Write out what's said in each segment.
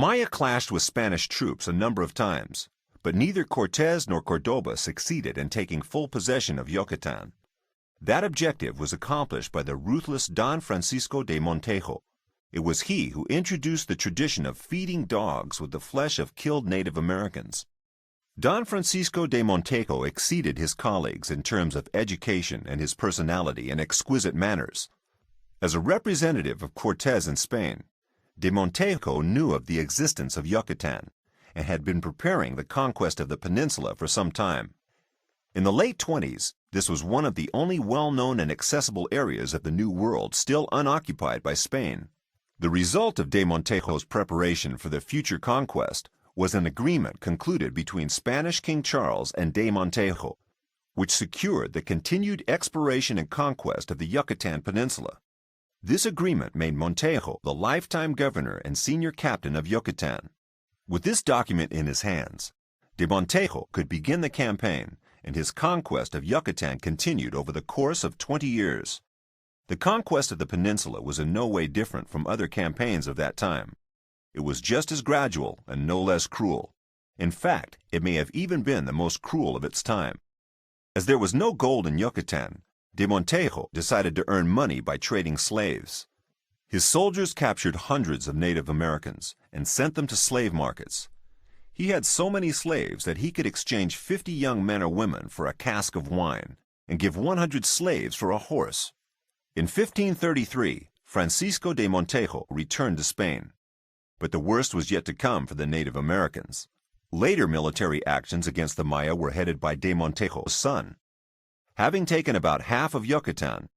Maya clashed with Spanish troops a number of times, but neither Cortés nor Córdoba succeeded in taking full possession of Yucatan. That objective was accomplished by the ruthless Don Francisco de Montejo. It was he who introduced the tradition of feeding dogs with the flesh of killed Native Americans. Don Francisco de Montejo exceeded his colleagues in terms of education and his personality and exquisite manners. As a representative of Cortés in Spain, de Montejo knew of the existence of Yucatan and had been preparing the conquest of the peninsula for some time. In the late 20s, this was one of the only well-known and accessible areas of the New World still unoccupied by Spain. The result of de Montejo's preparation for the future conquest was an agreement concluded between Spanish King Charles and de Montejo, which secured the continued exploration and conquest of the Yucatan Peninsula. This agreement made Montejo the lifetime governor and senior captain of Yucatan. With this document in his hands, de Montejo could begin the campaign, and his conquest of Yucatan continued over the course of 20 years. The conquest of the peninsula was in no way different from other campaigns of that time. It was just as gradual and no less cruel. In fact, it may have even been the most cruel of its time. As there was no gold in Yucatan, de Montejo decided to earn money by trading slaves. His soldiers captured hundreds of Native Americans and sent them to slave markets. He had so many slaves that he could exchange 50 young men or women for a cask of wine and give 100 slaves for a horse. In 1533, Francisco de Montejo returned to Spain. But the worst was yet to come for the Native Americans. Later military actions against the Maya were headed by de Montejo's son. Having taken about half of Yucatan,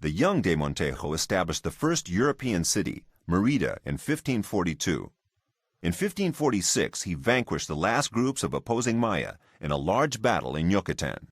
the young de Montejo established the first European city, Merida, in 1542. In 1546, he vanquished the last groups of opposing Maya in a large battle in Yucatan.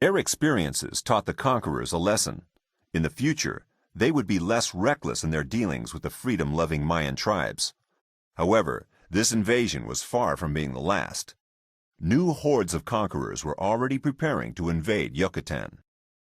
Their experiences taught the conquerors a lesson. In the future, they would be less reckless in their dealings with the freedom-loving Mayan tribes. However, this invasion was far from being the last. New hordes of conquerors were already preparing to invade Yucatan.